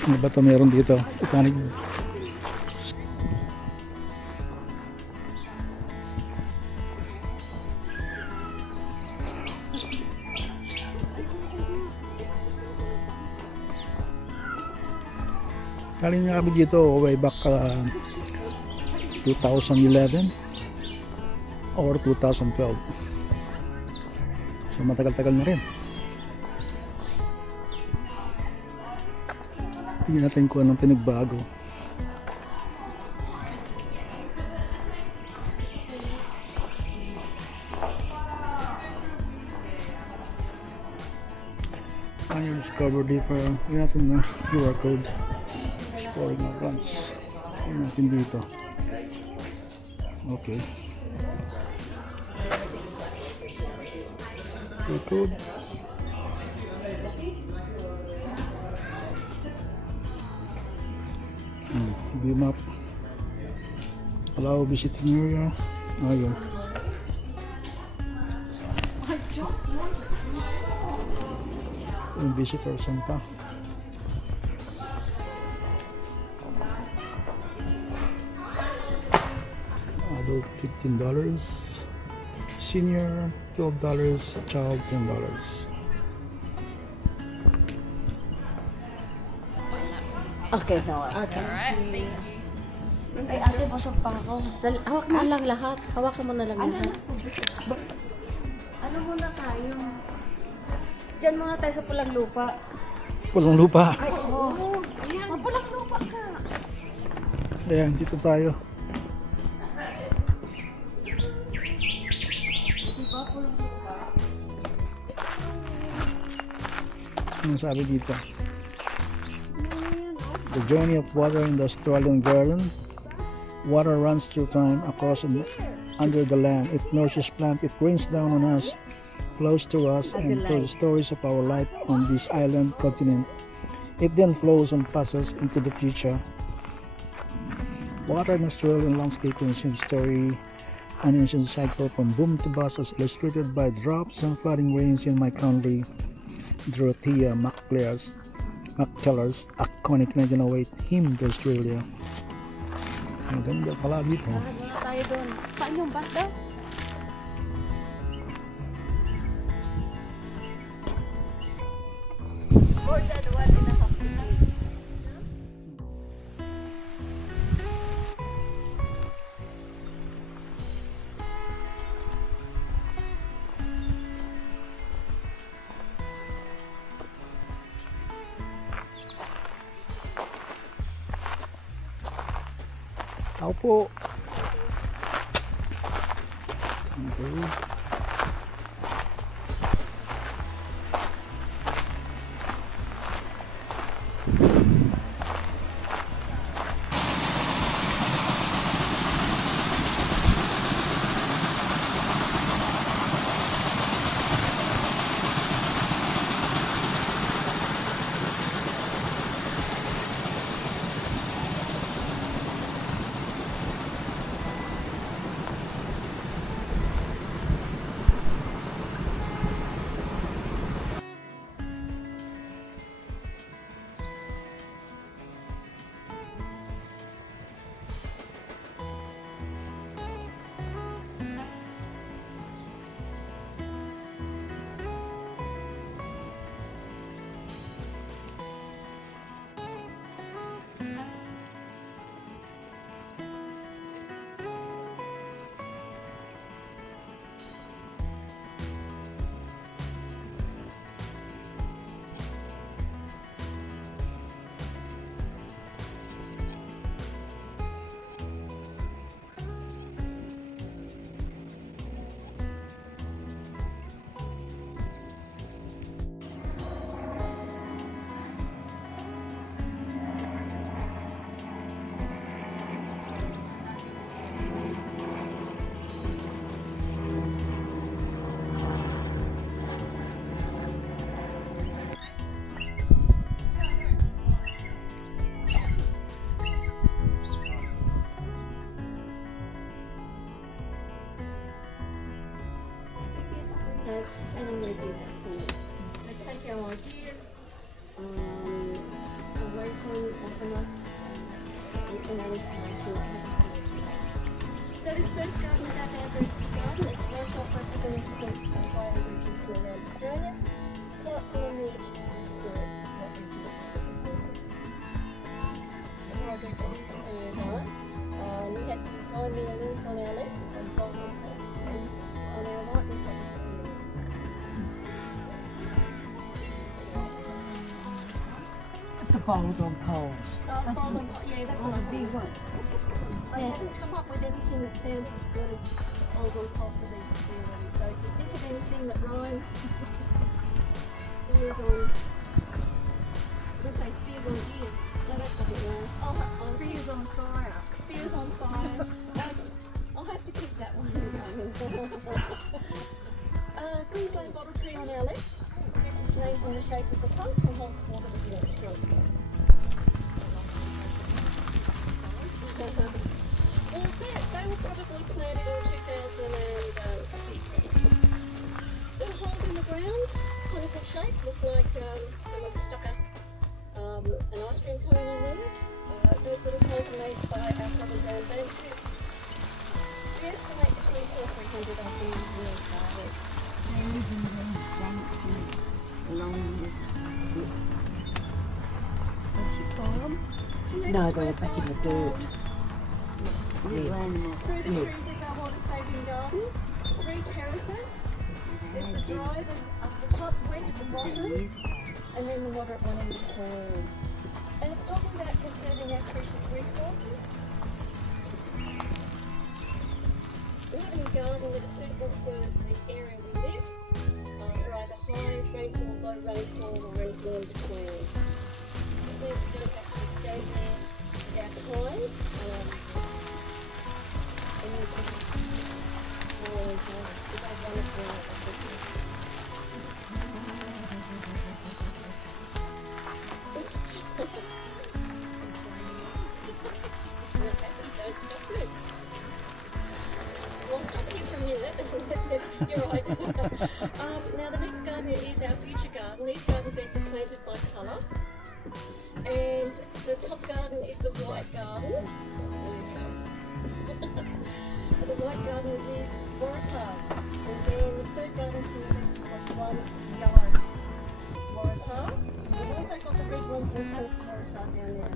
Ano ba ito meron dito? Botanic. Galing nga kami dito way back 2011 or 2012. So matagal-tagal na rin. Tingnan natin kung anong pinagbago. Ano discover different. Tingnan natin na QR code. Exploring advance. Tingnan natin dito. Okay. QR code. View map. Allow visiting area. Ayun. Yung visitor center. Adult $15, senior $12, child $10. Okay, no. Okay. Alright, thank you. Ay, ate, pasok pa ako. Hawak mo lang lahat. Hawakan mo na lang lahat. Ano muna tayo? Diyan muna tayo sa pulang lupa. Pulang lupa. Ay, oo. Ayan, sa pulang lupa ka. Ayan, dito tayo. Diba, pulang lupa? Ano sabi dito? The journey of water in the Australian garden. Water runs through time, across and under the land. It nourishes plants, it rains down on us, flows to us, and tells the stories of our life on this island continent. It then flows and passes into the future. Water in Australian landscape is an ancient story, an ancient cycle from boom to bust, as illustrated by drops and flooding rains in my country. Dorothea McClellar's iconic 1908 hymn to Australia. Ang ganda pala dito. Tayo doon. Saan yung bus daw? More than 1.5 minutes. Tao po. Okay. Anong naging po? At saka cheese. White So this first garden is our diversity garden. It's most of representative of bioregions around Australia. Apart from the we had some colonial leaves on our left and golden on our right. The bowls on poles. Yeah, that's what I big one. I haven't come up with anything that sounds as good as bowls on top for these feelings. So if you think of anything that rhymes, spears on, let's say spears on ears. No, that doesn't rhyme. Spears on fire. Spears on fire. I'll have to keep that one. Queensland bottle tree on our left. It's named in the shape of the trunk and holds water with the trunk. Well, they were probably planted in 2006. Little holes in the ground, conical shape, look like someone stuck an ice cream cone in there. Those little holes are made by our southern brown bamboo. We estimate between 400 and 300 of them in the garden. They live in those sanctuary along this bit. What's it called? No, they were back in the dirt. Little animals. Through the trees is our water saving garden. 3 terraces. There's the drive up the top, wet at the bottom, and then the water at one end of the pond. And it's talking about conserving our precious resources. We have a garden that is suitable for the area we live, for either high rainfall, low rainfall, or anything in between. It means we don't have to stay there without time. And we can We'll stop here for a minute. You're right. Now the next garden is our future garden. These garden beds are planted by colour. And the top garden is the white garden. The white garden is waratah. And then the third garden is one yellow waratah. We've also got the red ones and pink waratah down there.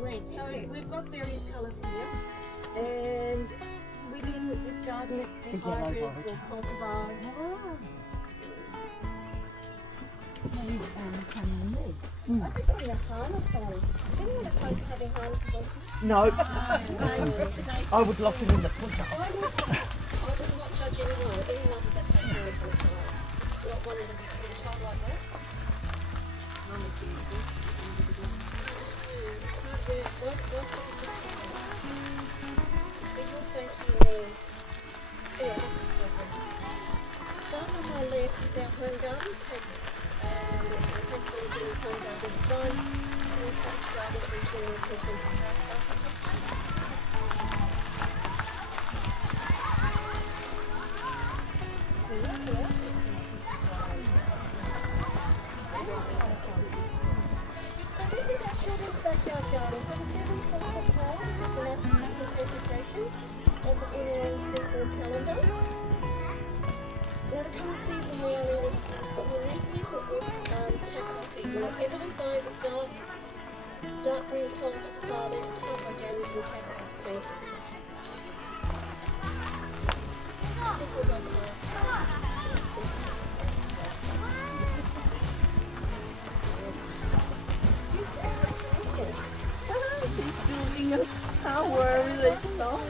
Red. So we've got various colours here. And within this garden it's the hybrids or cultivars. I think putting a harness on. Anyone opposed to having harnesses on? No. I would lock him in the push-up. I would not judge anyone. Any mother that takes harness on a child. Not one of them to get a child like that. For your safety needs. Anyway, that's the garden on my left is our home garden. This is our children's backyard garden. So the 7 tropical flowers is the national interpretation of the Indian seasonal calendar. Now the current season we are in is the unique season is tackle season, evidenced by the dark green pole to the far left, tackle jams and tackle planted. She's building a tower with this stuff.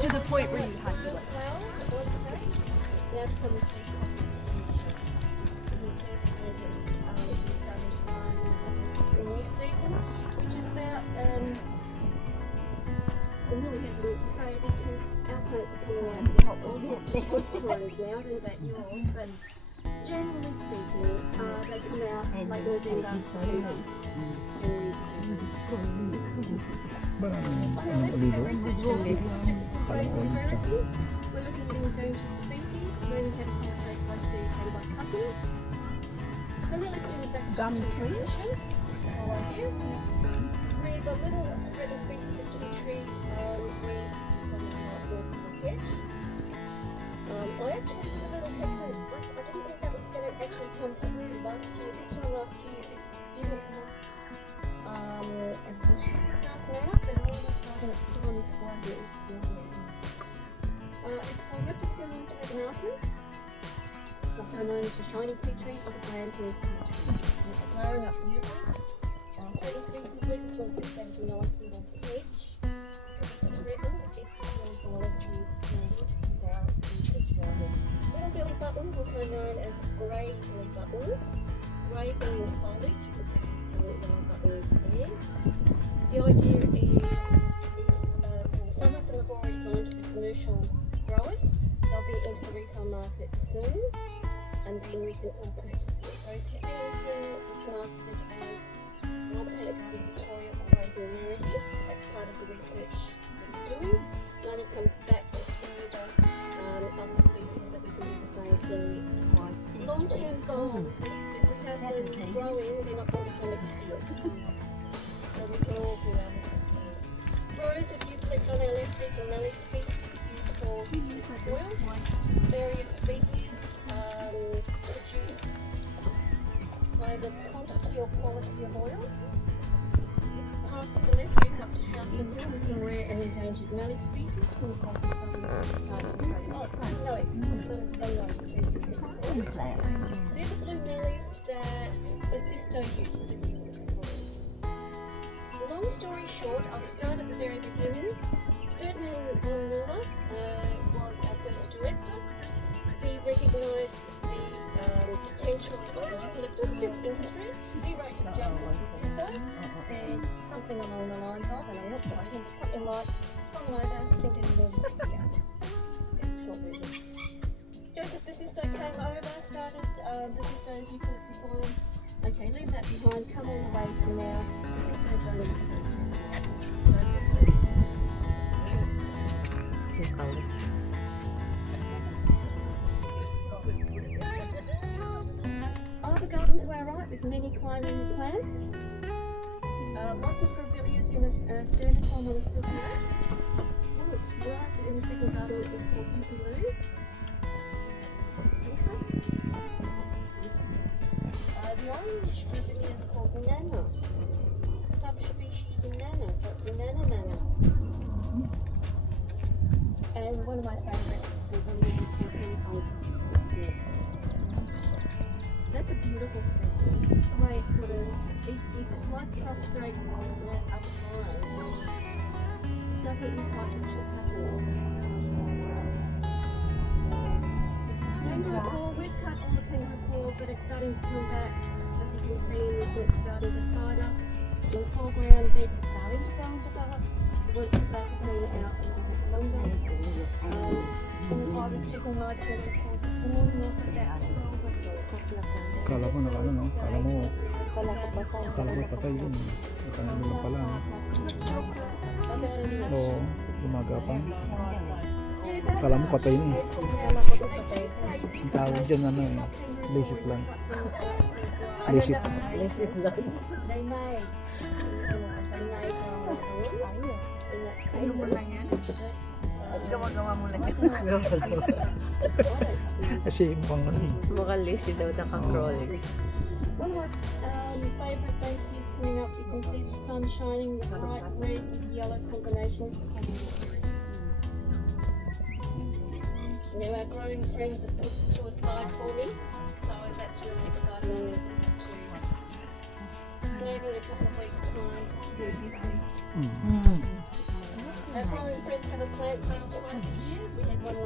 To the point where you have to let which is about we really have to say because our plants are coming out now, and about yours, but generally speaking, they come out late November. Ba ano olivo? Parang orange siya. We're looking at endangered species. Then we have a conversation by the Cranbourne company. So we're looking at the back Gum tree. right here. We've got little threatened species of tea tree. I actually was a little hesitant. I didn't think that was going to actually come through last year. This time last year it didn't look as bushy stuff now, but all of a sudden it's still on its way. It's called Repticum tabernatum, also known as the shiny tea tree or the grand tea tree. It's growing up beautifully. 33 species will fit that in a nice little hedge. It's threatened, it's little belly buttons, also known as grey belly buttons. Grey being the foliage, because the belly buttons there. The idea is some of them have already gone to the commercial growers. They'll be into the retail market soon, and then we can all purchase them. So if you're anything that's marketed as Botanic Victoria or Cranbourne narrative, that's part of the research that it's doing. Money comes back to further other species that we can do the same thing. Long-term goal, if we have them growing, they're not going to become extinct. So we can all do our rose, if you clicked on our left, is a mallee species used for oil. Various species produce by the quantity or quality of oil. Part to the left, you have some rare and endangered mallee species. They're the blue mallees that Bassisto uses. Long story short, I'll start at the very beginning. Ferdinand von Muller was our first director. He recognised the potential of the eucalyptus industry. He wrote to John Bassisto, said something along the lines of, and I'm not sure, I think it's something like, come over, think it is short version. Joseph Bassisto came over, started Bassisto's eucalyptus oil. Okay, leave that behind, come all the way to now. Other garden to our right with many climbing plants. Lots of grevilleas in a standard form on a silk note. Oh, it's right in the second garden, it's called Yucaloo. The orange grevillea is called Nana. Subspecies Nana, so it's Nana. And one of my favourites grevilleas is called That's a beautiful species. The way it sort of, it's like prostrate on that up line. It doesn't look like it should happen. We've cut all the pink core, but it's starting to come back. As you can see, it's starting to spider. In the foreground, beds are starting to go and develop. Once the back is clean out a little bit longer. And I was checking my tennis for the morning, also that 12. Kala mo na ano, no? Kala mo patay yun. Kala mo lang pala. Oo, gumagapang. Kala mo patay na eh. Ang tawag dyan ano eh, lasip lang. Lasip lang. Ayun mo lang yan. Gawa mo lang yan. Kasi mukhang ano eh. Mukhang lazy daw naka-crawling. One of my favourite bases coming up, you can see the sun shining with bright red and yellow combinations. Now our growing friends have put to a side for me, so that's really exciting to maybe in a couple of weeks' time. Our growing friends have a plant sale twice a year. We had one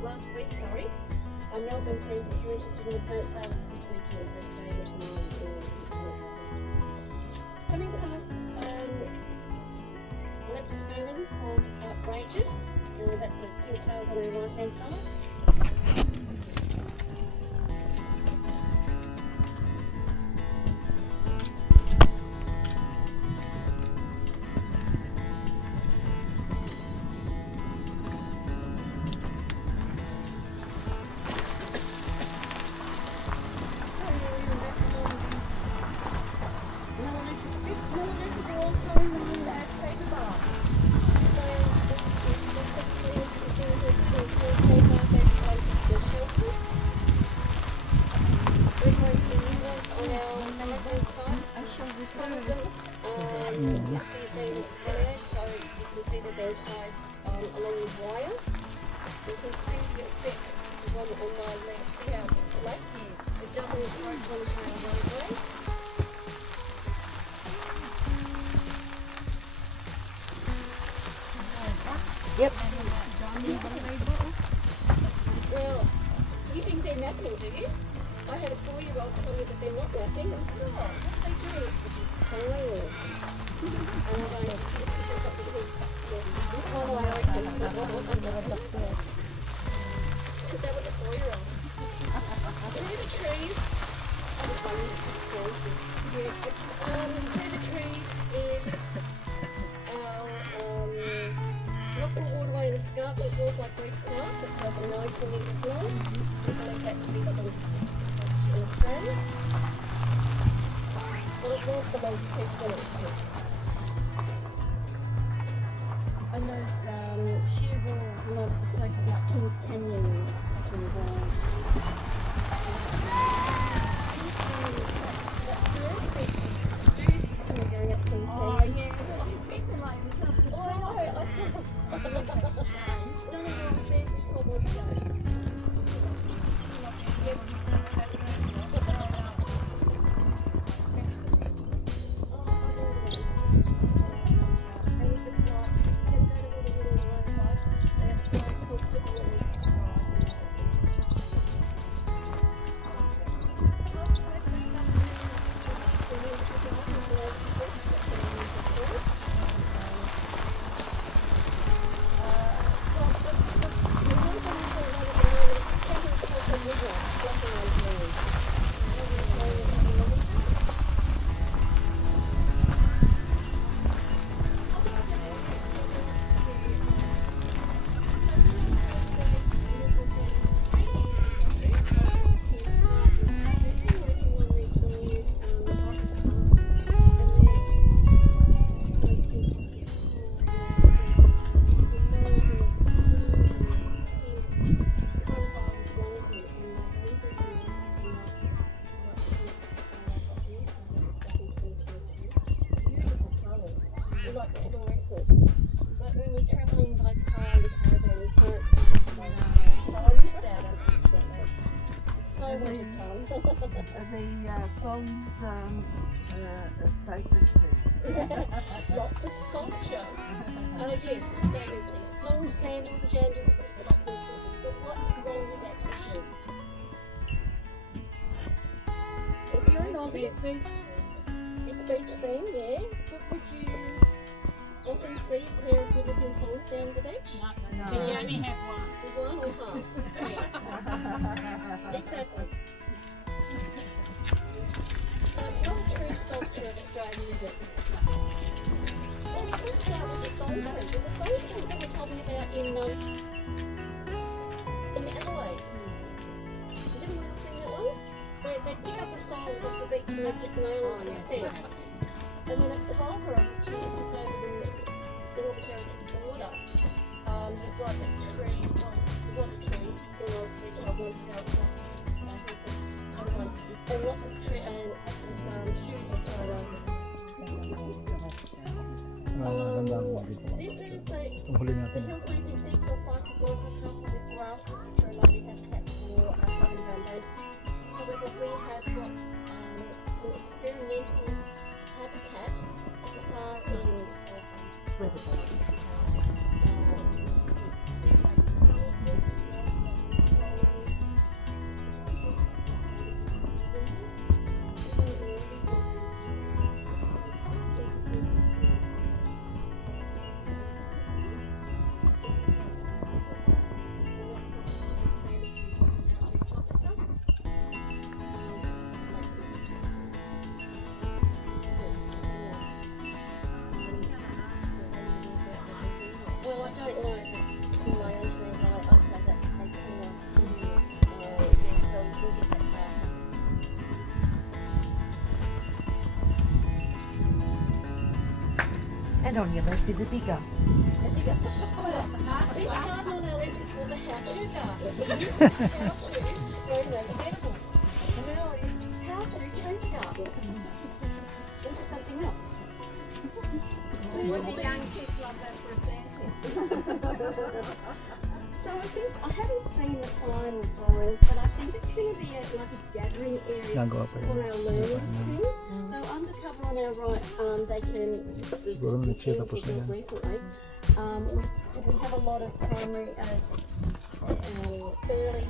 last week, sorry. Our Melbourne friends, if you're interested in the plant sale, it's this weekend, so today or tomorrow. Coming past Leptospermum called Outrageous. That's the pink tails on our right hand side. You see them there, so you can see that they're tied along with wire. You can see the effect of one on my left. See how it's flat? It doesn't break onto our roadway. Yep. Well, you think they're napping, do you? I had a 4-year-old tell me that they're not napping. I said, oh, what are they doing? Smiling. And I'm going, this is something to do. Oh, I reckon. Because that was a 4-year-old. Through the trees. I was running. Yeah. Through the trees is our rockwood waterway in the scarp that feels like Greek grass. It's over 90 metres long. We believe that to be the in Australia. Well, it was the most people. And those sheer places like King's Canyon lots of sculpture. Yes, long sandals, jandals, but what's wrong with that picture? If you're not it's beach theme, yeah. But would you often see a pair of good-looking poles down the beach? No. But you only have one. One or half. Exactly. So it's not a true sculpture of Australia, is it? Well, it comes out with the gold coast. The gold coast that we're talking about in Adelaide. Has anyone else seen that one? They pick up the soles off the beach and they just nail it on their fence. And then at the Barbara, which is just over the Northern Territory border, you've got a tree, well, it was a tree, in the old beach I wanted to go across, I think the other one, and lots of shoes were tied over. This is the hill sweeping thing for 5 to 4 with grass, which are a lovely habitat for southern gumbows. However, we have got an experimental habitat at the far end of Riverbank. Well, I don't know if in my own terms I'd say that's a cooler. So we'll get that back. And on your left is a digger. This garden on our left is called the how-to garden. We use the how-to to grow native edibles. And now it's how-to tree garden. The the young kids love that for a sandwich. So I think, I haven't seen the final drawings, but I think it's going to be like a gathering area Gagawa pa for yun. our learning team. So undercover on our right, they can, Siguro next year tapos na yan. recently, we have a lot of primary, early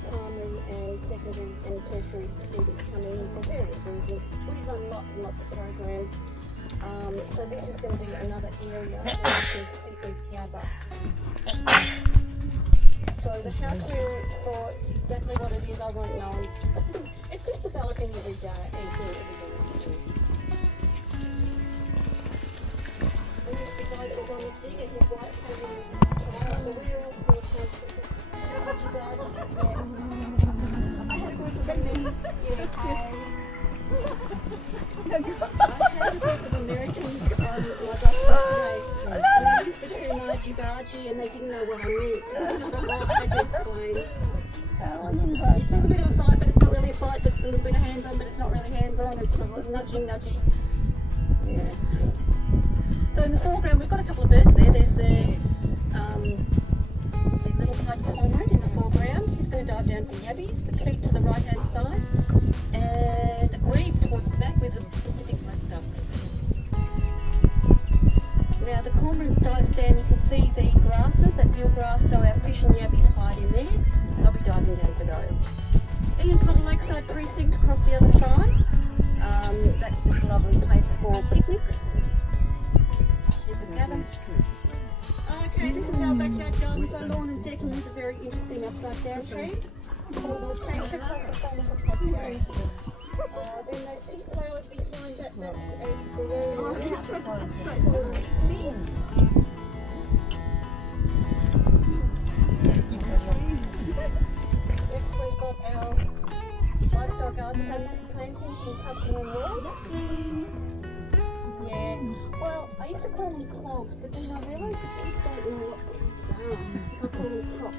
primary and secondary and tertiary students coming in for various reasons. We've done lots and lots of programs. So this is going to be another area where we can sit and gather. So the house room, for exactly what it is, I won't know. It's just developing every day, every day. And this is the guy that was on the dig and his wife came in. So we were all still transferred. I had a group of Americans. I had a group of Americans like us yesterday. And they used the term argy-bargy and they didn't know what I meant. I had to explain. It's a little bit of a fight, but it's not really a fight. It's a little bit of hands-on, but it's not really hands-on. It's sort of nudging. Yeah. So in the foreground, we've got a couple of birds there. There's the little pied cormorant in the foreground. He's going to dive down for yabbies. The creek to the right-hand side, and a grebe towards the back with the Pacific black ducks. Now the cormorant dives down. You can see the grasses, that's eel grass, so our fish and yabbies hide in there. They'll be diving down for those. Ian Potter Lakeside Precinct across the other side. That's just a lovely place for picnics. There's a gather. Okay, this is our backyard garden. So lawn and decking is a very interesting upside down tree. Called the acacia coccolopus. Then those pink flowers behind that's a balloon. Next we've got our livestock garden planting in Cranbourne Road. Yeah, well, I used to call them clogs, but then I realised that kids don't know what I call them clocks.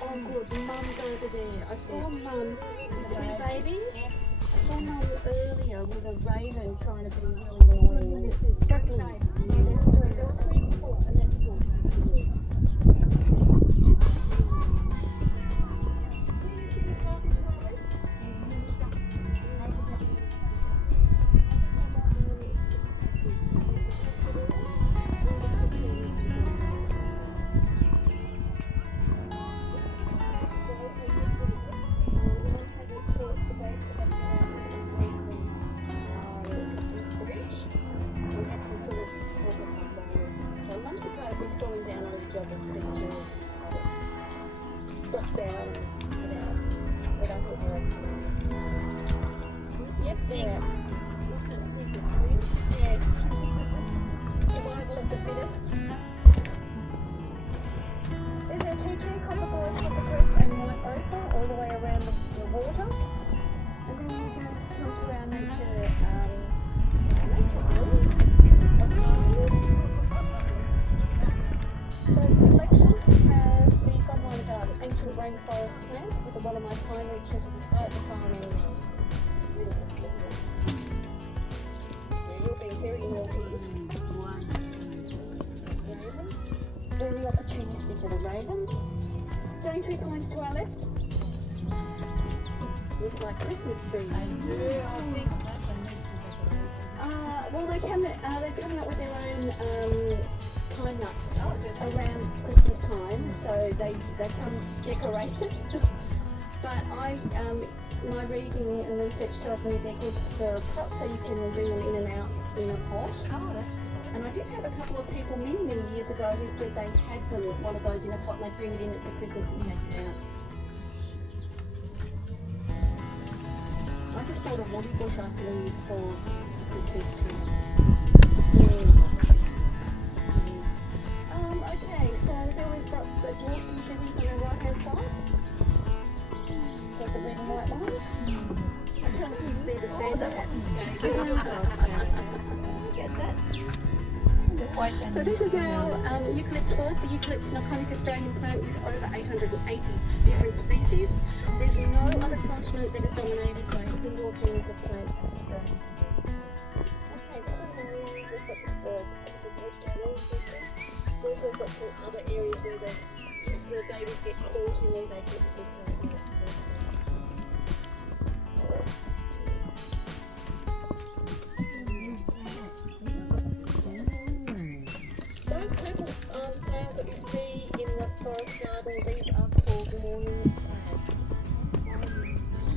Oh good, Mum's over there. I saw Mum with the wee baby. I saw Mum earlier with a raven trying to be really annoying. Ducklings. Yeah, there's three. There were three before, and that's one. Very opportunistic little ravens. Daintree pines to our left. Looks like Christmas trees. Well, they're coming up with their own pine nuts around Christmas time, so they come decorated. But my reading and research tells me they're good for a pot, so you can bring them in and out in a pot. And I did have a couple of people many years ago who said they had them, one of those in a pot, and they bring it in at the Christmas and take it out. I just bought a water bush I can use for Christmas tree. Okay, so there we've got the dwarf and chilies on the right hand side. Got the red and white one. I tell them to see the Santa hat. Get that? So this is our eucalypt forest. The eucalypt is an iconic Australian plant with over 880 different species. There's no other continent that is dominated by a single genus of plant. Okay, we've got just some other areas where the babies get caught in there, they get some. Those purple flowers that you see in the forest garden, these are called morning flags.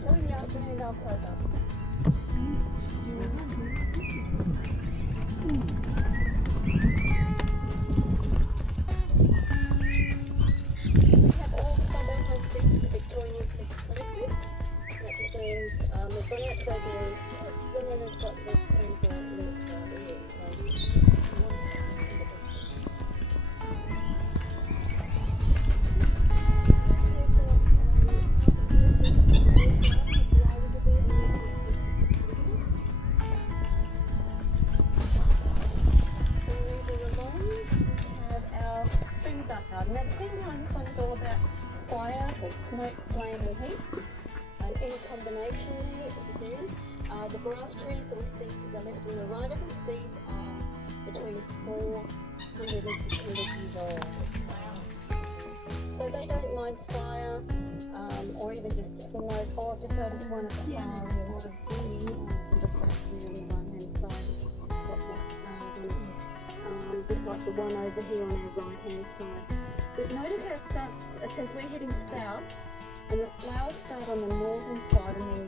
Morning afternoon October. We have all the Cranbourne species of Victorian species collected. That just means the bonnet strawberries, one has got the Cranbourne little strawberry. Now the thing on this one is all about fire, or smoke, flame and heat, and any combination there. The grass trees that we see to the left and the right of us, these are between 400 and 600 years old. So they don't mind fire, or even just smoke. Oh, I've just noticed one at the far end of the factory on the right hand side. Got that, just like the one over here on our right hand side. But notice how it starts, since we're heading south, and the flowers start on the northern side and then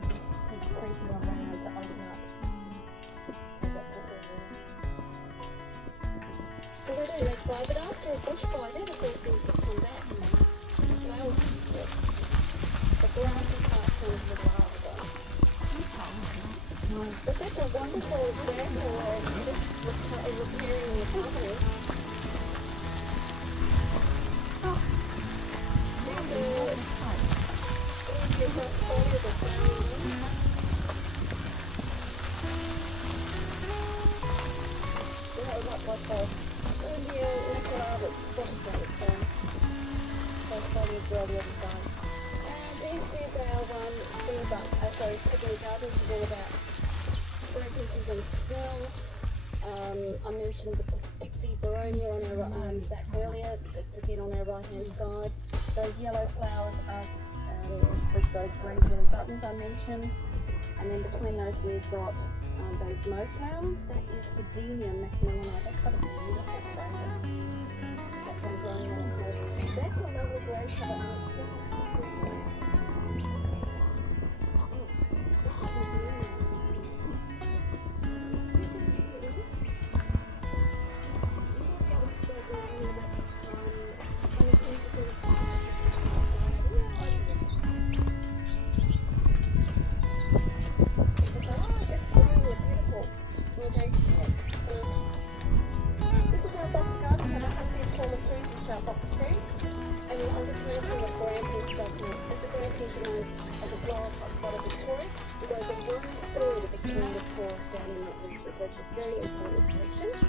keep creeping around to open up. So they don't make fire, but after a bushfire, they're the first things that come back. The flowers, the grassy part comes a little after. But that's a wonderful example of just repairing the company. I mentioned the pixie baronia on our back earlier, it's again on our right hand side. Those yellow flowers are with those green little buttons I mentioned, and then between those we've got those mauve flowers. That is Botanic macmillanite. That's got a beautiful fragrance. That's one growing on the coast. That's a lovely grey colour. That's a very important collection.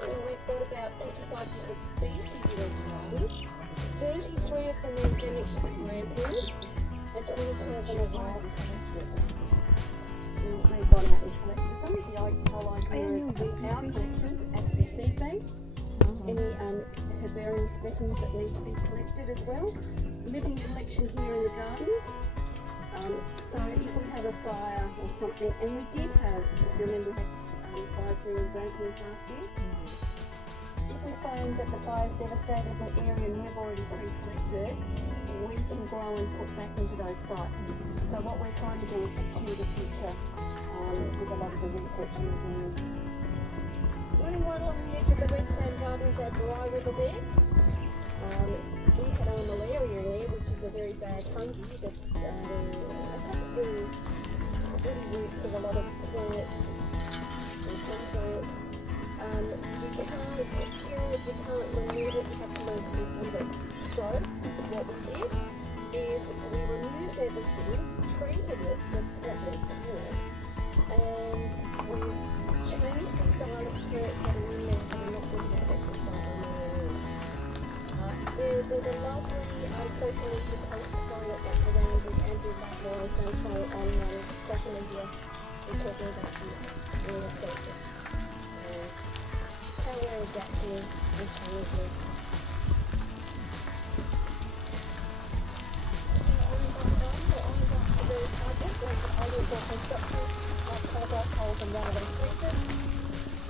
We've got about 85 different species of flowers. 33 of them are endemic to Cranbourne, and 22 of them are wild collected. We've gone out and collected them. The whole idea is with our collections at the seed bank, any herbarium specimens that need to be collected as well. Living collection here in the garden. So if we have a fire or something, and we did have, if you remember, we had fires here in Botanic last year. If we find that the fire's devastated the area and we've already pre-collected, we can grow and put back into those sites. So what we're trying to do is secure the future with a lot of the research we're doing. Running right along the edge of the red sand gardens, our dry riverbed. We had malaria in there, which is a very bad fungi that's attacks the woody roots of a lot of plants and some plants. We can't remove it, we have to learn to live with it. So what we did is we removed everything, treated it with tablets of water, and we changed the style of plants that are in there so we're not disrespecting malaria. There's a lovely social media post that's around with Andrew Butler and Sancho on social media. We're talking about this in the station. How we're adapting and absolutely.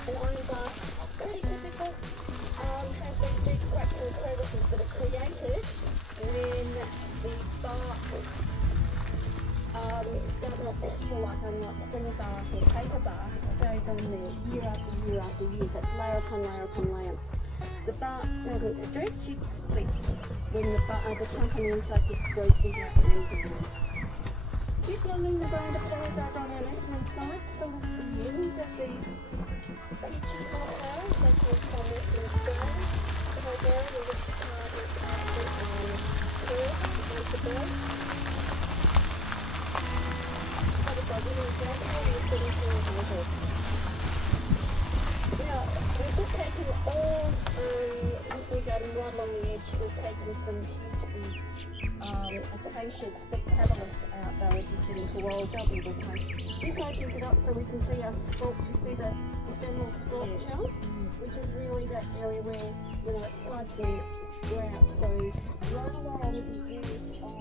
An iron bar, pretty typical, has these big fractal crevices that are created when the bark does not feel like, unlike spring bark or paper bark, it goes on there year after year after year. That's layer upon layer upon layer. The bark doesn't stretch, it splits. When the chunk on the inside grows bigger and bigger. This one in the ground appears over on our left-hand side, sort of the end of the peachy colour flowers. They come from Western Australia. The Bulgarian and this part is absent on Perth and the bird. Covered by women gradually and sitting through a water. Now, we've just taken all, if we go right along the edge, we've taken some acacia spectabilis out there, which is sitting for wild W this time. This opens it up so we can see our stalk. You see the ephemeral stalk shell, which is really that area where, you know, it floods and drought. So right along the edge of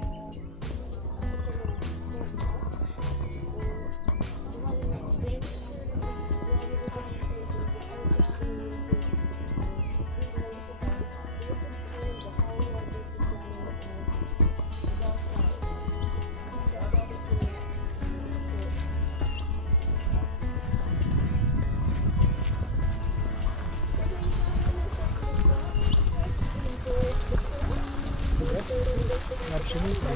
Absolutely.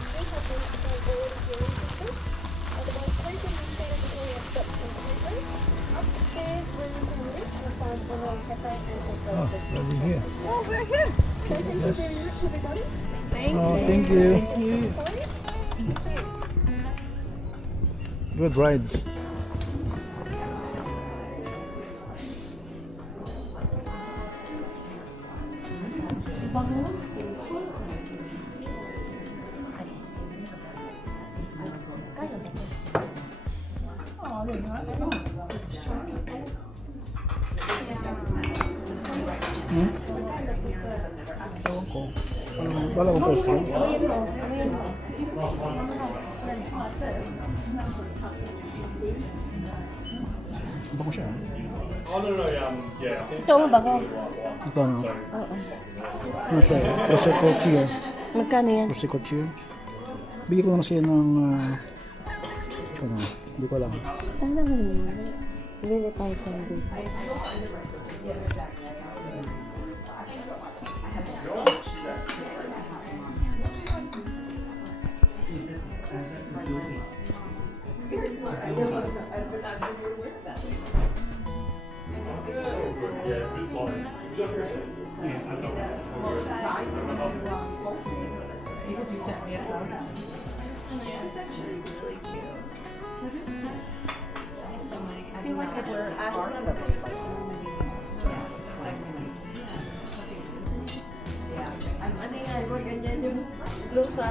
Oh, over here. Oh, we're here. So thank you Yes. very much, everybody. Oh, thank you. Good rides. Wala ko poster. Bango siya. Oh, no, yeah, I think Ito, mabango. Ito ano? Oo. Ano ito? Prosecco cheer. Magkano yan? Prosecco cheer. Bigyan ko na siya ng ano, hindi ko alam. Ano naman? Really tayo kang dito. yeah, it's a bit solid. Because he sent me a photo. This is actually really cute. That is cute. I have so many. I feel like I wear a scarf of so many. Yeah. Ano yan? Huwag ganyan yung lusa.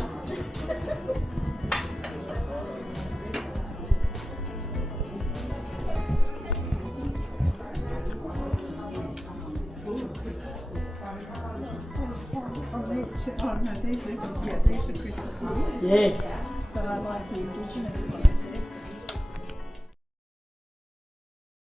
Oh no, these are Christmas. Yeah. But I like the indigenous ones.